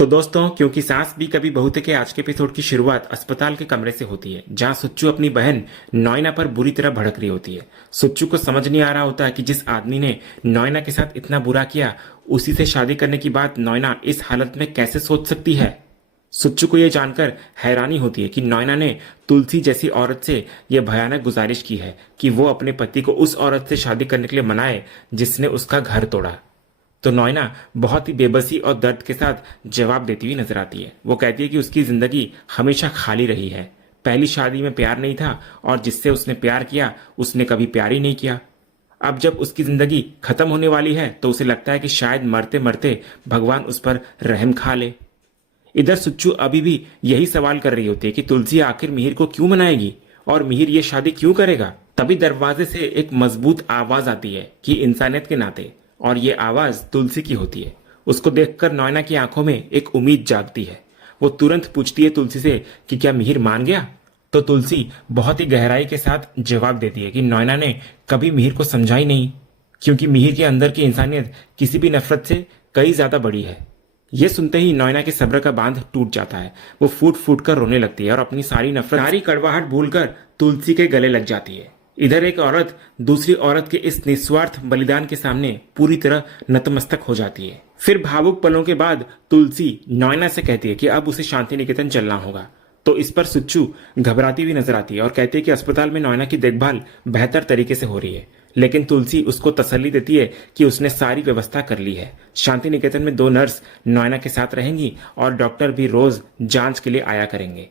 तो दोस्तों, क्योंकि सांस भी कभी बहू थे के आज के एपिसोड की शुरुआत अस्पताल के कमरे से होती है, जहां सुच्चू अपनी बहन नॉयना पर बुरी तरह भड़क रही होती है। सुच्चू को समझ नहीं आ रहा होता है कि जिस आदमी ने नॉयना के साथ इतना बुरा किया, उसी से शादी करने की बात नॉयना इस हालत में कैसे सोच सकती है। सुच्चू को यह जानकर हैरानी होती है कि नॉयना ने तुलसी जैसी औरत से यह भयानक गुजारिश की है कि वो अपने पति को उस औरत से शादी करने के लिए मनाए जिसने उसका घर तोड़ा। तो नॉयना बहुत ही बेबसी और दर्द के साथ जवाब देती हुई नजर आती है। वो कहती है कि उसकी जिंदगी हमेशा खाली रही है। पहली शादी में प्यार नहीं था और जिससे उसने प्यार किया उसने कभी प्यार ही नहीं किया। अब जब उसकी जिंदगी खत्म होने वाली है तो उसे लगता है कि शायद मरते मरते भगवान उस पर रहम खा ले। इधर सुच्चू अभी भी यही सवाल कर रही होती है कि तुलसी आखिर मिहिर को क्यों मनाएगी और मिहिर ये शादी क्यों करेगा। तभी दरवाजे से एक मजबूत आवाज आती है कि इंसानियत के नाते, और ये आवाज तुलसी की होती है। उसको देखकर नॉयना की आंखों में एक उम्मीद जागती है। वो तुरंत पूछती है तुलसी से कि क्या मिहिर मान गया। तो तुलसी बहुत ही गहराई के साथ जवाब देती है कि नॉयना ने कभी मिहिर को समझा ही नहीं, क्योंकि मिहिर के अंदर की इंसानियत किसी भी नफरत से कई ज्यादा बड़ी है। ये सुनते ही नॉयना के सब्र का बांध टूट जाता है। वो फूट फूट कर रोने लगती है और अपनी सारी नफरत, सारी कड़वाहट भूलकर तुलसी के गले लग जाती है। इधर एक औरत दूसरी औरत के इस निस्वार्थ बलिदान के सामने पूरी तरह नतमस्तक हो जाती है। फिर भावुक पलों के बाद तुलसी नॉयना से कहती है कि अब उसे शांति निकेतन चलना होगा। तो इस पर सुच्चू घबराती हुई नजर आती है और कहती है कि अस्पताल में नॉयना की देखभाल बेहतर तरीके से हो रही है। लेकिन तुलसी उसको तसल्ली देती है कि उसने सारी व्यवस्था कर ली है। शांति निकेतन में 2 नर्स नॉयना के साथ रहेंगी और डॉक्टर भी रोज जांच के लिए आया करेंगे।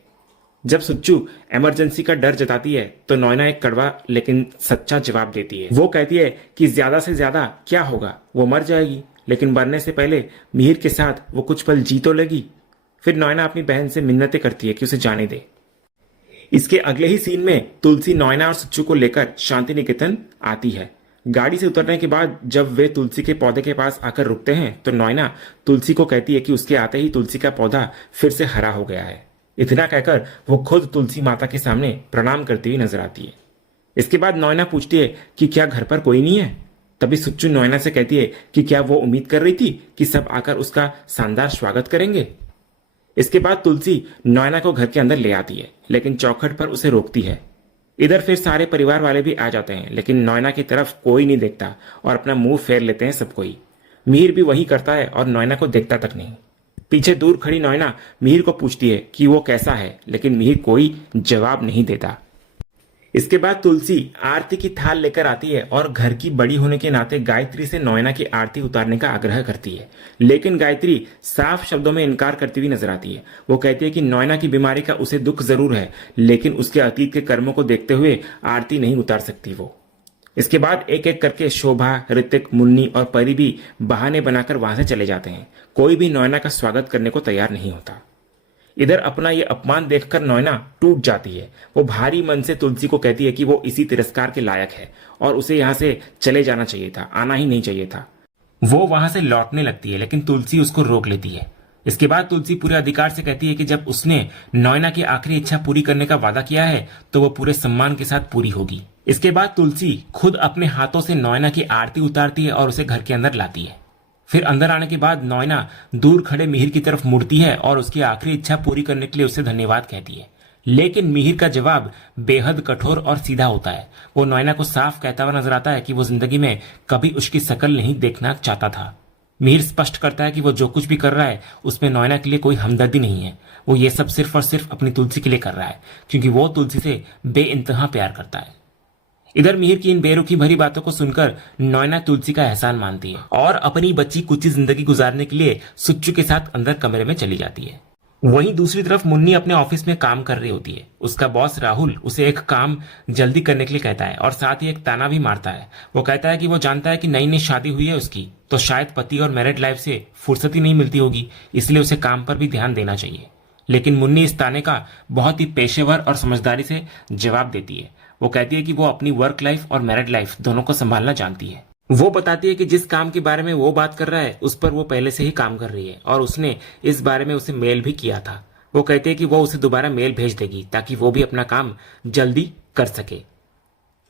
जब सुच्चू इमरजेंसी का डर जताती है तो नॉयना एक कड़वा लेकिन सच्चा जवाब देती है। वो कहती है कि ज्यादा से ज्यादा क्या होगा, वो मर जाएगी, लेकिन मरने से पहले मिहिर के साथ वो कुछ पल जी तो लेगी। फिर नॉयना अपनी बहन से मिन्नतें करती है कि उसे जाने दे। इसके अगले ही सीन में तुलसी नॉयना और सुच्चू को लेकर शांति निकेतन आती है। गाड़ी से उतरने के बाद जब वे तुलसी के पौधे के पास आकर रुकते हैं तो नॉयना तुलसी को कहती है कि उसके आते ही तुलसी का पौधा फिर से हरा हो गया है। इतना कहकर वो खुद तुलसी माता के सामने प्रणाम करती हुई नजर आती है। इसके बाद नॉयना पूछती है कि क्या घर पर कोई नहीं है। तभी सुच्चू नॉयना से कहती है कि क्या वो उम्मीद कर रही थी कि सब आकर उसका शानदार स्वागत करेंगे। इसके बाद तुलसी नॉयना को घर के अंदर ले आती है, लेकिन चौखट पर उसे रोकती है। इधर फिर सारे परिवार वाले भी आ जाते हैं, लेकिन नॉयना की तरफ कोई नहीं देखता और अपना मुंह फेर लेते हैं सब कोई। मिहिर भी वही करता है और नॉयना को देखता तक नहीं। पीछे दूर खड़ी नॉयना मिहिर को पूछती है कि वो कैसा है, लेकिन मिहिर कोई जवाब नहीं देता। इसके बाद तुलसी आरती की थाल लेकर आती है और घर की बड़ी होने के नाते गायत्री से नॉयना की आरती उतारने का आग्रह करती है, लेकिन गायत्री साफ शब्दों में इनकार करती हुई नजर आती है। वो कहती है कि नॉयना की बीमारी का उसे दुख जरूर है, लेकिन उसके अतीत के कर्मों को देखते हुए आरती नहीं उतार सकती वो। इसके बाद एक एक करके शोभा, ऋतिक, मुन्नी और परी भी बहाने बनाकर वहां से चले जाते हैं। कोई भी नॉयना का स्वागत करने को तैयार नहीं होता। इधर अपना ये अपमान देखकर नॉयना टूट जाती है। वो भारी मन से तुलसी को कहती है कि वो इसी तिरस्कार के लायक है और उसे यहाँ से चले जाना चाहिए था, आना ही नहीं चाहिए था। वो वहां से लौटने लगती है, लेकिन तुलसी उसको रोक लेती है। इसके बाद तुलसी पूरे अधिकार से कहती है कि जब उसने नॉयना की आखिरी इच्छा पूरी करने का वादा किया है तो वो पूरे सम्मान के साथ पूरी होगी। इसके बाद तुलसी खुद अपने हाथों से नॉयना की आरती उतारती है और उसे घर के अंदर लाती है। फिर अंदर आने के बाद नॉयना दूर खड़े मिहिर की तरफ मुड़ती है और उसकी आखिरी इच्छा पूरी करने के लिए उसे धन्यवाद कहती है। लेकिन मिहिर का जवाब बेहद कठोर और सीधा होता है। वो नॉयना को साफ कहता हुआ नजर आता है कि वो जिंदगी में कभी उसकी शक्ल नहीं देखना चाहता था। मिहिर स्पष्ट करता है कि वो जो कुछ भी कर रहा है उसमें नॉयना के लिए कोई हमदर्दी नहीं है। वो ये सब सिर्फ और सिर्फ अपनी तुलसी के लिए कर रहा है, क्योंकि वो तुलसी से बेइंतहा प्यार करता है। इधर मिहिर की इन बेरुखी भरी बातों को सुनकर नॉयना तुलसी का एहसान मानती है और अपनी बच्ची कुची जिंदगी गुजारने के लिए सुच्चू के साथ अंदर कमरे में चली जाती है। वहीं दूसरी तरफ मुन्नी अपने ऑफिस में काम कर रही होती है। उसका बॉस राहुल उसे एक काम जल्दी करने के लिए कहता है और साथ ही एक ताना भी मारता है। वो कहता है कि वो जानता है कि नई नई शादी हुई है उसकी, तो शायद पति और मैरिड लाइफ से फुर्सत ही नहीं मिलती होगी, इसलिए उसे काम पर भी ध्यान देना चाहिए। लेकिन मुन्नी इस ताने का बहुत ही पेशेवर और समझदारी से जवाब देती है। वो कहती है कि वो अपनी वर्क लाइफ और मैरिड लाइफ दोनों को संभालना जानती है। वो बताती है कि जिस काम के बारे में वो बात कर रहा है उस पर वो पहले से ही काम कर रही है और उसने इस बारे में उसे मेल भी किया था। वो कहती है कि वो उसे दोबारा मेल भेज देगी ताकि वो भी अपना काम जल्दी कर सके।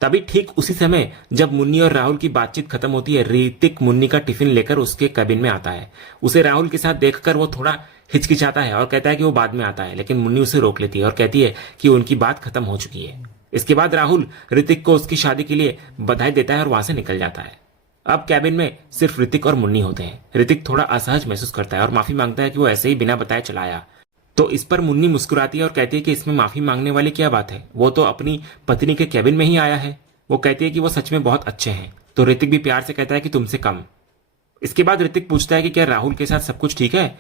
तभी ठीक उसी समय जब मुन्नी और राहुल की बातचीत खत्म होती है, ऋतिक मुन्नी का टिफिन लेकर उसके कैबिन में आता है। उसे राहुल के साथ देखकर वो थोड़ा हिचकिचाता है और कहता है कि वो बाद में आता है, लेकिन मुन्नी उसे रोक लेती है और कहती है कि उनकी बात खत्म हो चुकी है। इसके बाद राहुल ऋतिक को उसकी शादी के लिए बधाई देता है और वहां से निकल जाता है। अब कैबिन में सिर्फ ऋतिक और मुन्नी होते हैं। ऋतिक थोड़ा असहज महसूस करता है और माफी मांगता है कि वो ऐसे ही बिना बताए चला आया। तो इस पर मुन्नी मुस्कुराती है और कहती है कि इसमें माफी मांगने वाली क्या बात है, वो तो अपनी पत्नी के कैबिन में ही आया है। वो कहती है कि वो सच में बहुत अच्छे हैं। तो ऋतिक भी प्यार से कहता है कि तुमसे कम। इसके बाद ऋतिक पूछता है कि क्या राहुल के साथ सब कुछ ठीक है,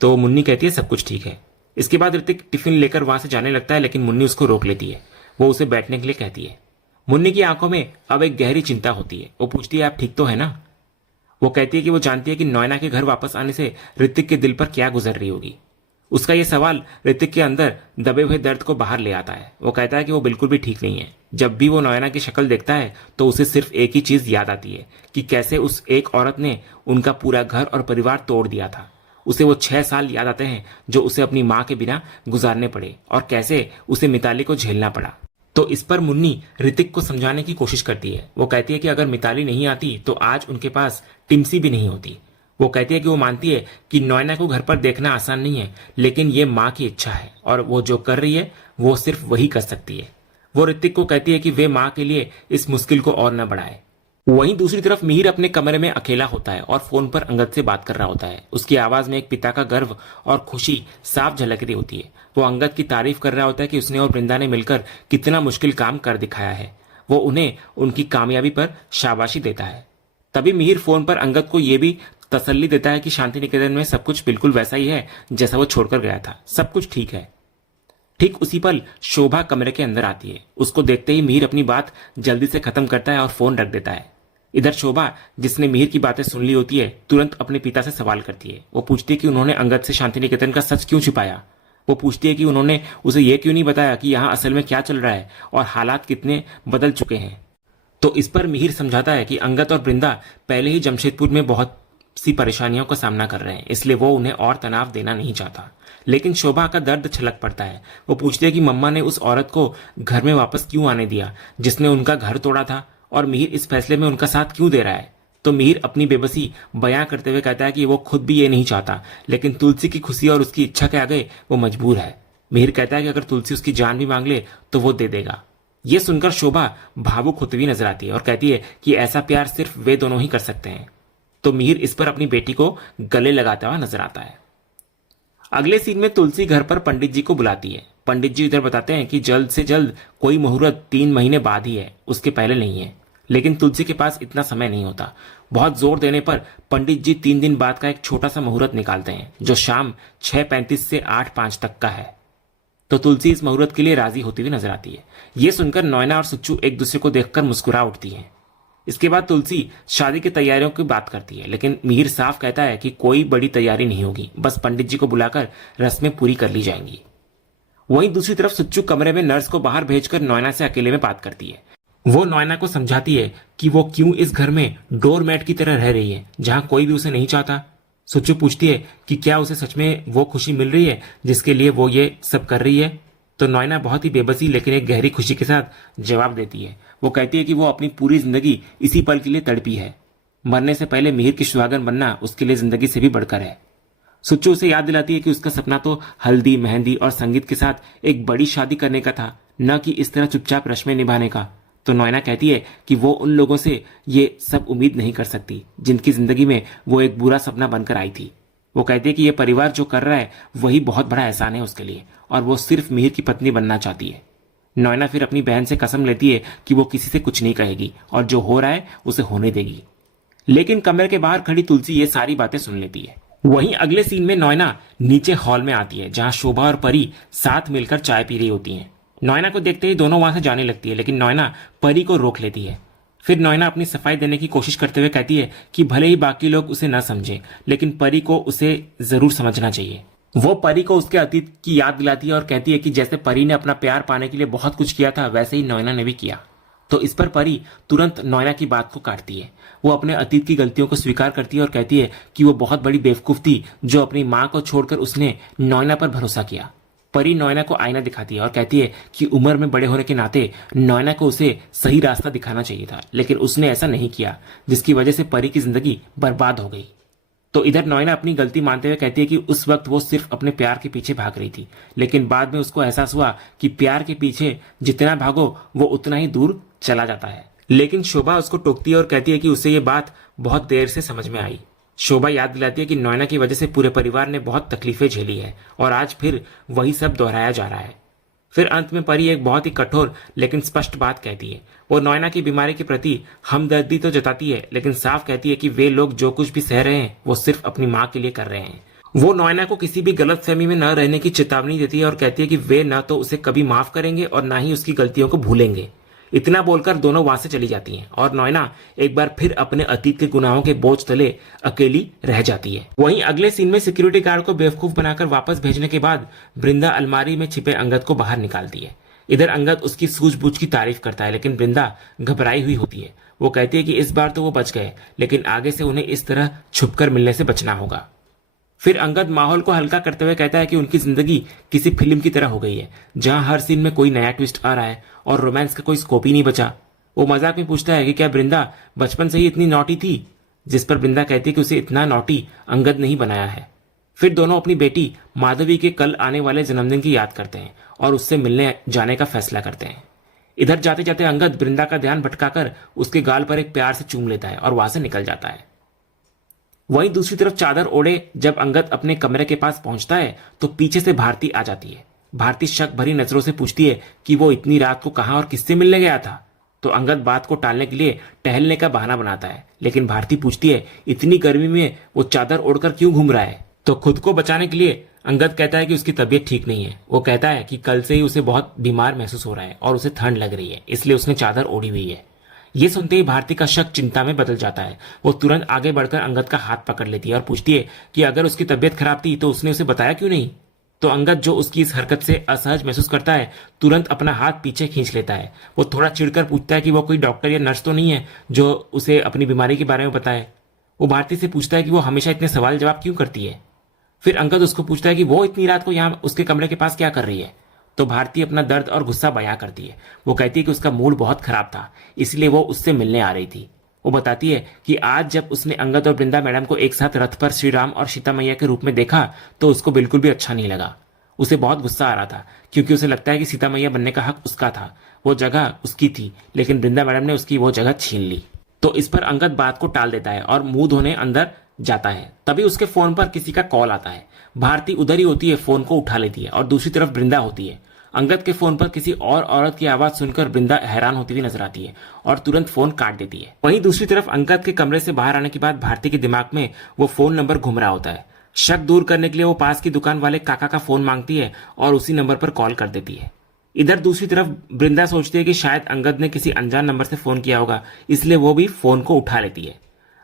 तो मुन्नी कहती है सब कुछ ठीक है। इसके बाद ऋतिक टिफिन लेकर वहां से जाने लगता है, लेकिन मुन्नी उसको रोक लेती है। वो उसे बैठने के लिए कहती है। मुन्नी की आंखों में अब एक गहरी चिंता होती है। वो पूछती है आप ठीक तो है ना। वो कहती है कि वो जानती है कि नैना के घर वापस आने से ऋतिक के दिल पर क्या गुजर रही होगी। उसका यह सवाल ऋतिक के अंदर दबे हुए दर्द को बाहर ले आता है। वो कहता है कि वो बिल्कुल भी ठीक नहीं है। जब भी वो नैना की शक्ल देखता है तो उसे सिर्फ एक ही चीज याद आती है कि कैसे उस एक औरत ने उनका पूरा घर और परिवार तोड़ दिया था। उसे वो 6 साल याद आते हैं जो उसे अपनी मां के बिना गुजारने पड़े और कैसे उसे मिताली को झेलना पड़ा। तो इस पर मुन्नी ऋतिक को समझाने की कोशिश करती है। वो कहती है कि अगर मिताली नहीं आती तो आज उनके पास टिम्सी भी नहीं होती। वो कहती है कि वो मानती है कि नैना को घर पर देखना आसान नहीं है, लेकिन ये माँ की इच्छा है और वो जो कर रही है वो सिर्फ वही कर सकती है। वो ऋतिक को कहती है कि वे माँ के लिए इस मुश्किल को और न बढ़ाए। वहीं दूसरी तरफ मिहिर अपने कमरे में अकेला होता है और फोन पर अंगद से बात कर रहा होता है। उसकी आवाज में एक पिता का गर्व और खुशी साफ झलक रही होती है। वो अंगद की तारीफ कर रहा होता है कि उसने और वृंदा ने मिलकर कितना मुश्किल काम कर दिखाया है। वो उन्हें उनकी कामयाबी पर शाबाशी देता है। तभी मिहिर फोन पर अंगद को यह भी तसल्ली देता है कि शांति निकेतन में सब कुछ बिल्कुल वैसा ही है जैसा वो छोड़कर गया था, सब कुछ ठीक है। ठीक उसी पल शोभा कमरे के अंदर आती है। उसको देखते ही मिहिर अपनी बात जल्दी से खत्म करता है और फोन रख देता है। इधर शोभा, जिसने मिहिर की बातें सुन ली होती है, तुरंत अपने पिता से सवाल करती है। वो पूछती है कि उन्होंने अंगद से शांति निकेतन का सच क्यों छिपाया। वो पूछती है कि उन्होंने उसे यह क्यों नहीं बताया कि यहाँ असल में क्या चल रहा है और हालात कितने बदल चुके हैं। तो इस पर मिहिर समझाता है कि अंगद और वृंदा पहले ही जमशेदपुर में बहुत सी परेशानियों का सामना कर रहे हैं, इसलिए वो उन्हें और तनाव देना नहीं चाहता। लेकिन शोभा का दर्द छलक पड़ता है। वो पूछती है कि मम्मा ने उस औरत को घर में वापस क्यों आने दिया जिसने उनका घर तोड़ा था, और मिहिर इस फैसले में उनका साथ क्यों दे रहा है। तो मिहिर अपनी बेबसी बयां करते हुए कहता है कि वो खुद भी ये नहीं चाहता, लेकिन तुलसी की खुशी और उसकी इच्छा के आगे वो मजबूर है। मिहिर कहता है कि अगर तुलसी उसकी जान भी मांग ले तो वो दे देगा। ये सुनकर शोभा भावुक होती हुई नजर आती है और कहती है कि ऐसा प्यार सिर्फ वे दोनों ही कर सकते हैं। तो मिहिर इस पर अपनी बेटी को गले लगाता हुआ नजर आता है। अगले सीन में तुलसी घर पर पंडित जी को बुलाती है। पंडित जी इधर बताते हैं कि जल्द से जल्द कोई मुहूर्त 3 महीने बाद ही है, उसके पहले नहीं है। लेकिन तुलसी के पास इतना समय नहीं होता। बहुत जोर देने पर पंडित जी 3 दिन बाद का एक छोटा सा मुहूर्त निकालते हैं जो शाम 6:35 से 8:05 तक का है। तो तुलसी इस मुहूर्त के लिए राजी होती हुई नजर आती है। यह सुनकर नैना और सुच्चू एक दूसरे को देखकर मुस्कुरा उठती हैं। इसके बाद तुलसी शादी की तैयारियों की बात करती है, लेकिन मिहिर साफ कहता है कि कोई बड़ी तैयारी नहीं होगी, बस पंडित जी को बुलाकर रस्में पूरी कर ली जाएंगी। वहीं दूसरी तरफ सुच्चू कमरे में नर्स को बाहर भेजकर नैना से अकेले में बात करती है। वो नैना को समझाती है कि वो क्यों इस घर में डोरमैट की तरह रह रही है जहां कोई भी उसे नहीं चाहता। सुच्चू पूछती है कि क्या उसे सच में वो खुशी मिल रही है जिसके लिए वो ये सब कर रही है। तो नैना बहुत ही बेबसी लेकिन एक गहरी खुशी के साथ जवाब देती है। वो कहती है कि वो अपनी पूरी जिंदगी इसी पल के लिए तड़पी है। मरने से पहले मिहिर की सुहागन बनना उसके लिए जिंदगी से भी बढ़कर है। सुच्चू उसे याद दिलाती है कि उसका सपना तो हल्दी, मेहंदी और संगीत के साथ एक बड़ी शादी करने का था, न कि इस तरह चुपचाप रस्में निभाने का। तो नैना कहती है कि वो उन लोगों से ये सब उम्मीद नहीं कर सकती जिनकी जिंदगी में वो एक बुरा सपना बनकर आई थी। वो कहती है कि ये परिवार जो कर रहा है वही बहुत बड़ा एहसान है उसके लिए, और वो सिर्फ मिहिर की पत्नी बनना चाहती है। नैना फिर अपनी बहन से कसम लेती है कि वो किसी से कुछ नहीं कहेगी और जो हो रहा है उसे होने देगी। लेकिन कमरे के बाहर खड़ी तुलसी ये सारी बातें सुन लेती है। वहीं अगले सीन में नैना नीचे हॉल में आती है जहां शोभा और परी साथ मिलकर चाय पी रही होती हैं। नैना को देखते ही दोनों वहां से जाने लगती है, लेकिन नैना परी को रोक लेती है। फिर नैना अपनी सफाई देने की कोशिश करते हुए कहती है कि भले ही बाकी लोग उसे न समझें, लेकिन परी को उसे जरूर समझना चाहिए। वो परी को उसके अतीत की याद दिलाती है और कहती है कि जैसे परी ने अपना प्यार पाने के लिए बहुत कुछ किया था, वैसे ही नैना ने भी किया। तो इस पर परी तुरंत नैना की बात को काटती है। वो अपने अतीत की गलतियों को स्वीकार करती है और कहती है कि वो बहुत बड़ी बेवकूफ थी जो अपनी मां को छोड़कर उसने नैना पर भरोसा किया। परी नोएना को आईना दिखाती है और कहती है कि उम्र में बड़े होने के नाते नोएना को उसे सही रास्ता दिखाना चाहिए था, लेकिन उसने ऐसा नहीं किया, जिसकी वजह से परी की जिंदगी बर्बाद हो गई। तो इधर नोएना अपनी गलती मानते हुए कहती है कि उस वक्त वो सिर्फ अपने प्यार के पीछे भाग रही थी, लेकिन बाद में उसको एहसास हुआ कि प्यार के पीछे जितना भागो वो उतना ही दूर चला जाता है। लेकिन शोभा उसको टोकती है और कहती है कि उसे ये बात बहुत देर से समझ में आई। शोभा याद दिलाती है कि नोएना की वजह से पूरे परिवार ने बहुत तकलीफें झेली है और आज फिर वही सब दोहराया जा रहा है। फिर अंत में परी एक बहुत ही कठोर लेकिन स्पष्ट बात कहती है। वो नोएना की बीमारी के प्रति हमदर्दी तो जताती है, लेकिन साफ कहती है कि वे लोग जो कुछ भी सह रहे हैं वो सिर्फ अपनी माँ के लिए कर रहे हैं। वो नोएना को किसी भी गलतफहमी में न रहने की चेतावनी देती है और कहती है कि वे न तो उसे कभी माफ करेंगे और न ही उसकी गलतियों को भूलेंगे। इतना बोलकर दोनों वहां से चली जाती हैं और नोएना एक बार फिर अपने अतीत के गुनाहों के बोझ तले अकेली रह जाती है। वहीं अगले सीन में सिक्योरिटी गार्ड को बेवकूफ बनाकर वापस भेजने के बाद वृंदा अलमारी में छिपे अंगद को बाहर निकालती है। इधर अंगद उसकी सूझबूझ की तारीफ करता है, लेकिन वृंदा घबराई हुई होती है। वो कहती है कि इस बार तो वो बच गए, लेकिन आगे से उन्हें इस तरह छुपकर मिलने से बचना होगा। फिर अंगद माहौल को हल्का करते हुए कहता है कि उनकी जिंदगी किसी फिल्म की तरह हो गई है, जहां हर सीन में कोई नया ट्विस्ट आ रहा है और रोमांस का कोई स्कोप ही नहीं बचा। वो मजाक में पूछता है कि क्या वृंदा बचपन से ही इतनी नॉटी थी, जिस पर वृंदा कहती है कि उसे इतना नॉटी अंगद नहीं बनाया है। फिर दोनों अपनी बेटी माधवी के कल आने वाले जन्मदिन की याद करते हैं और उससे मिलने जाने का फैसला करते हैं। इधर जाते जाते अंगद वृंदा का ध्यान भटकाकर उसके गाल पर एक प्यार से चूम लेता है और वहां से निकल जाता है। वहीं दूसरी तरफ चादर ओढ़े जब अंगद अपने कमरे के पास पहुंचता है तो पीछे से भारती आ जाती है। भारती शक भरी नजरों से पूछती है कि वो इतनी रात को कहां और किससे मिलने गया था। तो अंगद बात को टालने के लिए टहलने का बहाना बनाता है, लेकिन भारती पूछती है इतनी गर्मी में वो चादर ओढ़कर क्यों घूम रहा है। तो खुद को बचाने के लिए अंगद कहता है कि उसकी तबीयत ठीक नहीं है। वो कहता है कि कल से ही उसे बहुत बीमार महसूस हो रहा है और उसे ठंड लग रही है, इसलिए उसने चादर ओढ़ी हुई है। ये सुनते ही भारती का शक चिंता में बदल जाता है। वो तुरंत आगे बढ़कर अंगद का हाथ पकड़ लेती है और पूछती है कि अगर उसकी तबीयत खराब थी तो उसने उसे बताया क्यों नहीं। तो अंगद, जो उसकी इस हरकत से असहज महसूस करता है, तुरंत अपना हाथ पीछे खींच लेता है। वो थोड़ा चिढ़कर पूछता है कि वो कोई डॉक्टर या नर्स तो नहीं है जो उसे अपनी बीमारी के बारे में बताए। वो भारती से पूछता है कि वो हमेशा इतने सवाल जवाब क्यों करती है। फिर अंगद उसको पूछता है कि वो इतनी रात को यहाँ उसके कमरे के पास क्या कर रही है। तो भारती अपना दर्द और गुस्सा बयां करती है। वो कहती है कि उसका मूड बहुत खराब था, इसलिए वो उससे मिलने आ रही थी। वो बताती है कि आज जब उसने अंगद और वृंदा मैडम को एक साथ रथ पर श्री राम और सीता मैया के रूप में देखा तो उसको बिल्कुल भी अच्छा नहीं लगा। उसे बहुत गुस्सा आ रहा था, क्योंकि उसे लगता है कि सीता मैया बनने का हक उसका था, वो जगह उसकी थी, लेकिन वृंदा मैडम ने उसकी वो जगह छीन ली। तो इस पर अंगद बात को टाल देता है और मुंह धोने अंदर जाता है। तभी उसके फोन पर किसी का कॉल आता है। भारती उधर ही होती है, फोन को उठा लेती है और दूसरी तरफ वृंदा होती है। अंगद के फोन पर किसी और औरत की आवाज सुनकर वृंदा हैरान होती हुई नजर आती है और तुरंत फोन काट देती है। वहीं दूसरी तरफ अंगद के कमरे से बाहर आने के बाद भारती के दिमाग में वो फोन नंबर घूम रहा होता है। शक दूर करने के लिए वो पास की दुकान वाले काका का फोन मांगती है और उसी नंबर पर कॉल कर देती है। इधर दूसरी तरफ वृंदा सोचती है कि शायद अंगद ने किसी अनजान नंबर से फोन किया होगा, इसलिए वो भी फोन को उठा लेती है।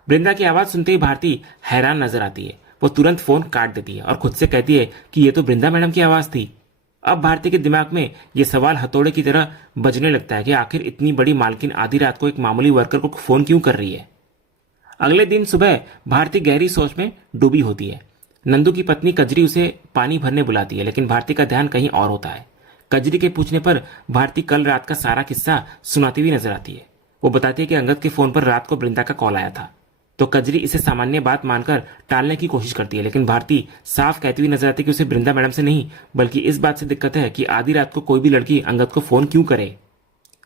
वृंदा की आवाज सुनते ही भारती हैरान नजर आती है। वो तुरंत फोन काट देती है और खुद से कहती है कि ये तो वृंदा मैडम की आवाज थी। अब भारती के दिमाग में ये सवाल हथौड़े की तरह बजने लगता है कि आखिर इतनी बड़ी मालकिन आधी रात को एक मामूली वर्कर को फोन क्यों कर रही है। अगले दिन सुबह भारती गहरी सोच में डूबी होती है। नंदू की पत्नी कजरी उसे पानी भरने बुलाती है, लेकिन भारती का ध्यान कहीं और होता है। कजरी के पूछने पर भारती कल रात का सारा किस्सा सुनाती हुई नजर आती है। वो बताती है कि अंगद के फोन पर रात को वृंदा का कॉल आया था। तो कजरी इसे सामान्य बात मानकर टालने की कोशिश करती है, लेकिन भारती साफ कहती हुई नजर आती है कि उसे वृंदा मैडम से नहीं बल्कि इस बात से दिक्कत है कि आधी रात को कोई भी लड़की अंगद को फोन क्यों करे।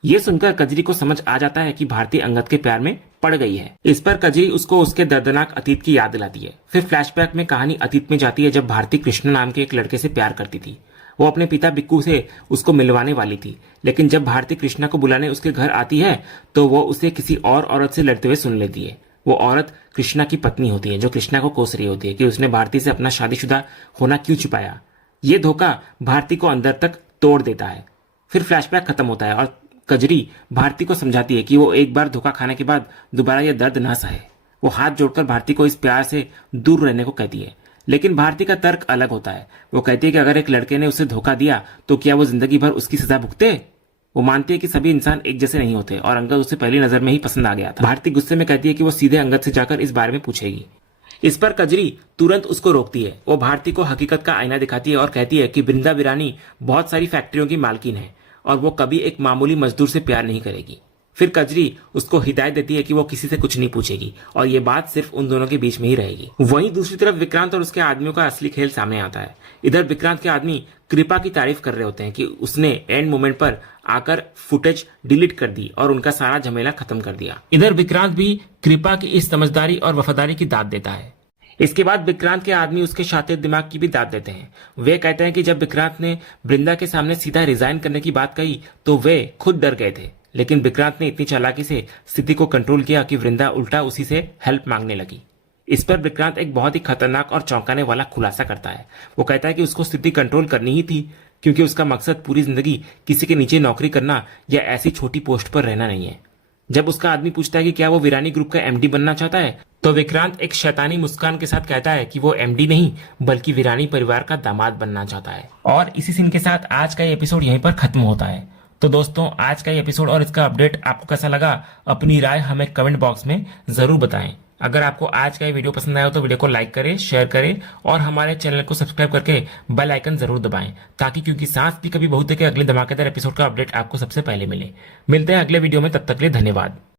ये सुनकर कजरी को समझ आ जाता है कि भारती अंगद के प्यार में पड़ गई है। इस पर कजरी उसको उसके दर्दनाक अतीत की याद दिलाती है। फिर फ्लैशबैक में कहानी अतीत में जाती है जब भारती कृष्ण नाम के एक लड़के से प्यार करती थी। वो अपने पिता बिक्कू से उसको मिलवाने वाली थी, लेकिन जब भारती कृष्णा को बुलाने उसके घर आती है तो वो उसे किसी और औरत से लड़ते हुए सुन लेती है। वो औरत कृष्णा की पत्नी होती है, जो कृष्णा को कोस रही होती है कि उसने भारती से अपना शादीशुदा होना क्यों छुपाया। ये धोखा भारती को अंदर तक तोड़ देता है। फिर फ्लैशबैक खत्म होता है और कजरी भारती को समझाती है कि वो एक बार धोखा खाने के बाद दोबारा यह दर्द ना सहे। वो हाथ जोड़कर भारती को इस प्यार से दूर रहने को कहती है, लेकिन भारती का तर्क अलग होता है। वो कहती है कि अगर एक लड़के ने उसे धोखा दिया तो क्या वो जिंदगी भर उसकी सजा भुगते। वो मानती है कि सभी इंसान एक जैसे नहीं होते और अंगद उसे पहली नजर में ही पसंद आ गया था। भारती गुस्से में कहती है कि वो सीधे अंगद से जाकर इस बारे में पूछेगी, इस पर कजरी तुरंत उसको रोकती है। वो भारती को हकीकत का आईना दिखाती है और कहती है कि वृंदा वीरानी बहुत सारी फैक्ट्रियों की मालकिन है और वो कभी एक मामूली मजदूर से प्यार नहीं करेगी। फिर कजरी उसको हिदायत देती है कि वो किसी से कुछ नहीं पूछेगी और ये बात सिर्फ उन दोनों के बीच में ही रहेगी। वहीं दूसरी तरफ विक्रांत और उसके आदमियों का असली खेल सामने आता है। इधर विक्रांत के आदमी कृपा की तारीफ कर रहे होते हैं कि उसने एंड मोमेंट पर आकर फुटेज डिलीट कर दी और उनका सारा झमेला खत्म कर दिया। इधर विक्रांत भी कृपा की इस समझदारी और वफादारी की दाद देता है। इसके बाद विक्रांत के आदमी उसके शातिर दिमाग की भी दाद देते हैं। वे कहते हैं कि जब विक्रांत ने वृंदा के सामने सीधा रिजाइन करने की बात कही तो वे खुद डर गए थे, लेकिन विक्रांत ने इतनी चालाकी से स्थिति को कंट्रोल किया कि वृंदा उल्टा उसी से हेल्प मांगने लगी। इस पर विक्रांत एक बहुत ही खतरनाक और चौंकाने वाला खुलासा करता है। वो कहता है कि उसको स्थिति कंट्रोल करनी ही थी क्योंकि उसका मकसद पूरी जिंदगी किसी के नीचे नौकरी करना या ऐसी छोटी पोस्ट पर रहना नहीं है। जब उसका आदमी पूछता है कि क्या वो वीरानी ग्रुप का एमडी बनना चाहता है तो विक्रांत एक शैतानी मुस्कान के साथ कहता है कि वो एमडी नहीं बल्कि वीरानी परिवार का दामाद बनना चाहता है। और इसी सीन के साथ आज का ये एपिसोड यहीं पर खत्म होता है। तो दोस्तों, आज का ये एपिसोड और इसका अपडेट आपको कैसा लगा, अपनी राय हमें कमेंट बॉक्स में जरूर बताएं। अगर आपको आज का ये वीडियो पसंद आया हो तो वीडियो को लाइक करें, शेयर करें और हमारे चैनल को सब्सक्राइब करके बेल आइकन जरूर दबाएं ताकि क्योंकि सांस भी कभी बहुत है कि अगले धमाकेदार एपिसोड का अपडेट आपको सबसे पहले मिले। मिलते हैं अगले वीडियो में, तब तक के लिए धन्यवाद।